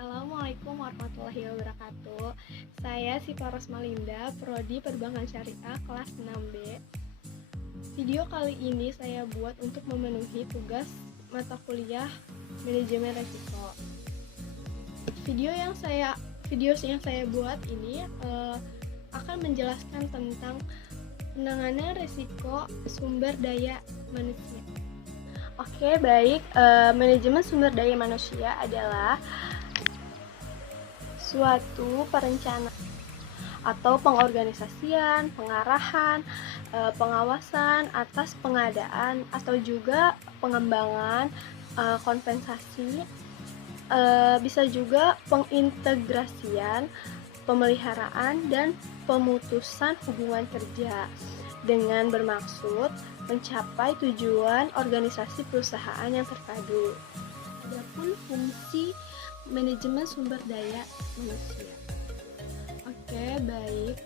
Assalamualaikum warahmatullahi wabarakatuh. Saya Siva Rosmalinda, Prodi Perbankan Syariah kelas 6B. Video kali ini saya buat untuk memenuhi tugas mata kuliah Manajemen Risiko. Video yang saya buat ini akan menjelaskan tentang penanganan risiko sumber daya manusia. Oke, baik. Manajemen sumber daya manusia adalah suatu perencanaan atau pengorganisasian, pengarahan, pengawasan atas pengadaan atau juga pengembangan, kompensasi, bisa juga pengintegrasian, pemeliharaan, dan pemutusan hubungan kerja dengan bermaksud mencapai tujuan organisasi perusahaan yang terpadu. Adapun fungsi manajemen sumber daya manusia. Oke, baik.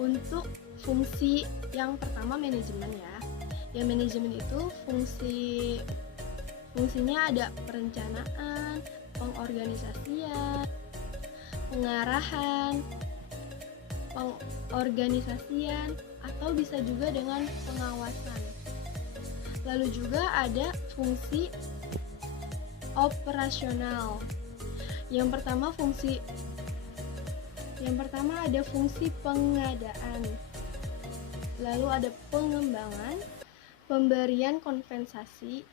Untuk fungsi yang pertama manajemen ya. Yang manajemen itu fungsinya ada perencanaan, pengorganisasian, pengarahan, pengorganisasian, atau bisa juga dengan pengawasan. Lalu juga ada fungsi operasional. Yang pertama ada fungsi pengadaan. Lalu ada pengembangan, pemberian kompensasi,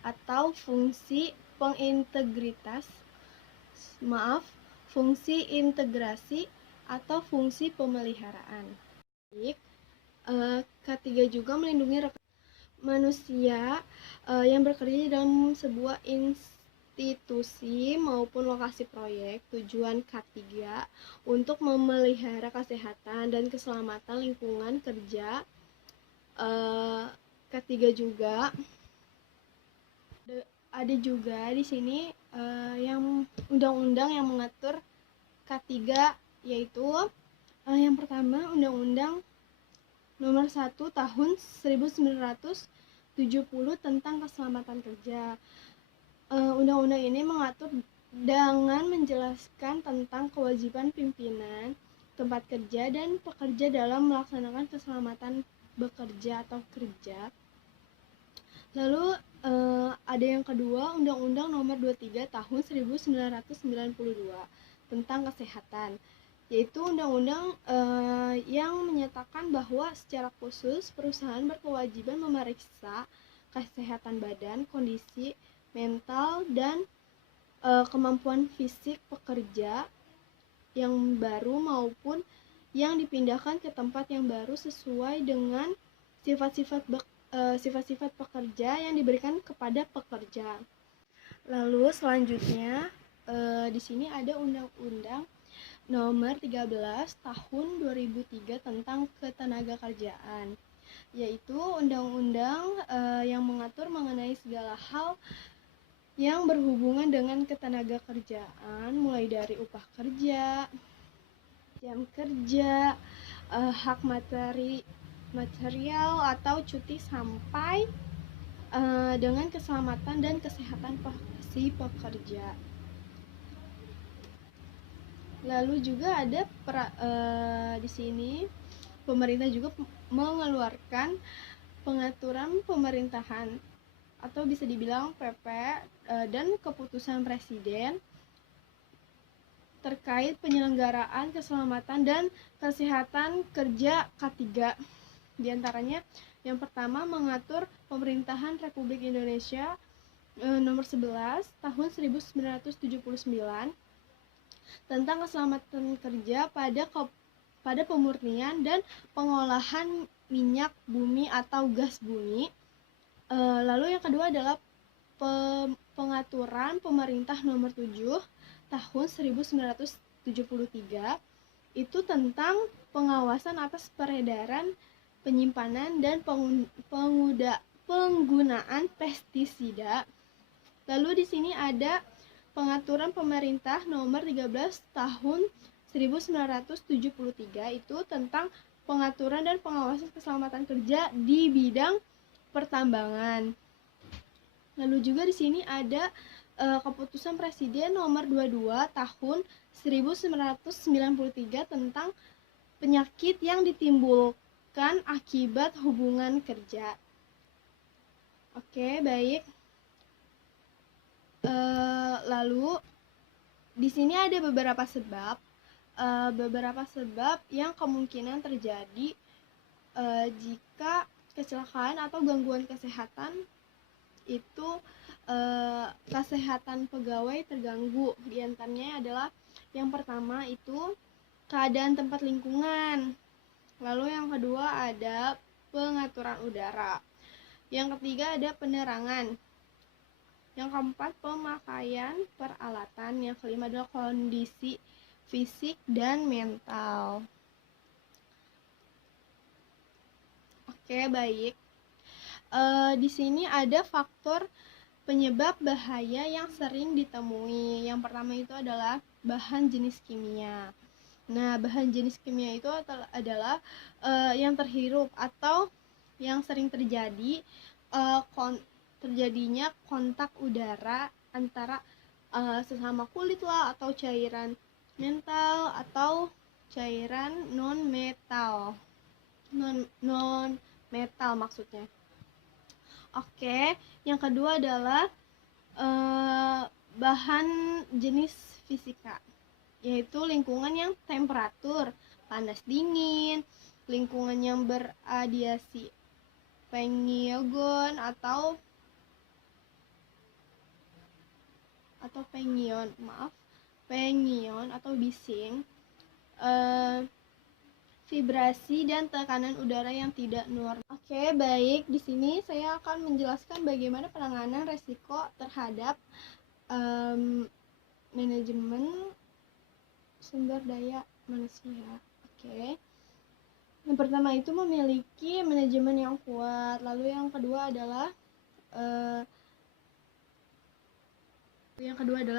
atau fungsi fungsi integrasi atau fungsi pemeliharaan. Ketiga juga melindungi manusia yang bekerja dalam sebuah institusi maupun lokasi proyek. Tujuan K3 untuk memelihara kesehatan dan keselamatan lingkungan kerja. Ketiga juga ada juga di sini yang undang-undang yang mengatur K3, yaitu yang pertama Undang-Undang Nomor 1 Tahun 1970 tentang Keselamatan Kerja. Undang-undang ini mengatur dengan menjelaskan tentang kewajiban pimpinan tempat kerja dan pekerja dalam melaksanakan keselamatan bekerja atau kerja. Lalu ada yang kedua, Undang-Undang Nomor 23 Tahun 1992 tentang Kesehatan, yaitu undang-undang yang menyatakan bahwa secara khusus perusahaan berkewajiban memeriksa kesehatan badan, kondisi mental, dan kemampuan fisik pekerja yang baru maupun yang dipindahkan ke tempat yang baru sesuai dengan sifat-sifat pekerja yang diberikan kepada pekerja. Lalu selanjutnya di sini ada Undang-Undang Nomor 13 Tahun 2003 tentang Ketenagakerjaan, yaitu undang-undang yang mengatur mengenai segala hal yang berhubungan dengan ketenagakerjaan, mulai dari upah kerja, jam kerja, hak material atau cuti, sampai dengan keselamatan dan kesehatan si pekerja. Lalu juga ada di sini pemerintah juga mengeluarkan pengaturan pemerintahan atau bisa dibilang PP dan keputusan presiden terkait penyelenggaraan keselamatan dan kesehatan kerja K3. Di antaranya yang pertama mengatur Pemerintahan Republik Indonesia Nomor 11 Tahun 1979 tentang keselamatan kerja pada pemurnian dan pengolahan minyak bumi atau gas bumi. Lalu yang kedua adalah pengaturan Pemerintah Nomor 7 Tahun 1973, itu tentang pengawasan atas peredaran, penyimpanan, dan penggunaan pestisida. Lalu di sini ada Pengaturan Pemerintah Nomor 13 Tahun 1973, itu tentang pengaturan dan pengawasan keselamatan kerja di bidang pertambangan. Lalu juga di sini ada keputusan Presiden nomor 22 tahun 1993 tentang penyakit yang ditimbulkan akibat hubungan kerja. Oke, baik. Lalu di sini ada beberapa sebab yang kemungkinan terjadi jika kecelakaan atau gangguan kesehatan itu kesehatan pegawai terganggu. Di antaranya adalah yang pertama itu keadaan tempat lingkungan. Lalu yang kedua ada pengaturan udara. Yang ketiga ada penerangan. Yang keempat pemakaian peralatan. Yang kelima adalah kondisi fisik dan mental. Oke, baik. Di sini ada faktor penyebab bahaya yang sering ditemui. Yang pertama itu adalah bahan jenis kimia. Nah, bahan jenis kimia itu adalah yang terhirup atau yang sering terjadi terjadinya kontak udara antara sesama kulit lah, atau cairan metal atau cairan non metal maksudnya. Oke, yang kedua adalah bahan jenis fisika, yaitu lingkungan yang temperatur panas dingin, lingkungan yang beradiasi pengion atau pengion atau bising, vibrasi dan tekanan udara yang tidak normal. Oke, baik. Di sini saya akan menjelaskan bagaimana penanganan resiko terhadap manajemen sumber daya manusia. Oke. Yang pertama itu memiliki manajemen yang kuat. Lalu yang kedua adalah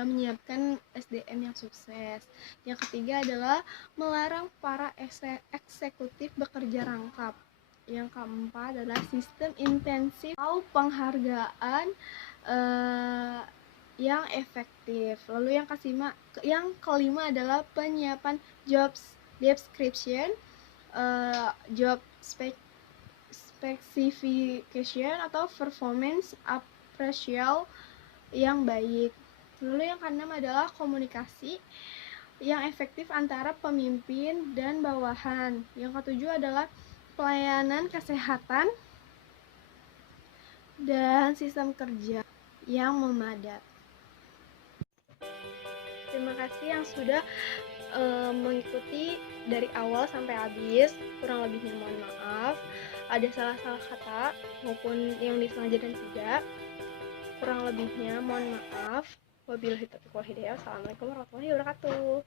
menyiapkan SDM yang sukses. Yang ketiga adalah melarang para eksekutif bekerja rangkap. Yang keempat adalah sistem intensif atau penghargaan yang efektif. Lalu yang kelima adalah penyiapan job description, job specification atau performance appraisal yang baik. Lalu yang keenam adalah komunikasi yang efektif antara pemimpin dan bawahan. Yang ketujuh adalah pelayanan kesehatan dan sistem kerja yang memadai. Terima kasih yang sudah mengikuti dari awal sampai habis. Kurang lebihnya mohon maaf. Ada salah-salah kata maupun yang disengaja dan tidak. Kurang lebihnya mohon maaf. Wabillahi taufiq wal hidayah. Assalamualaikum warahmatullahi wabarakatuh.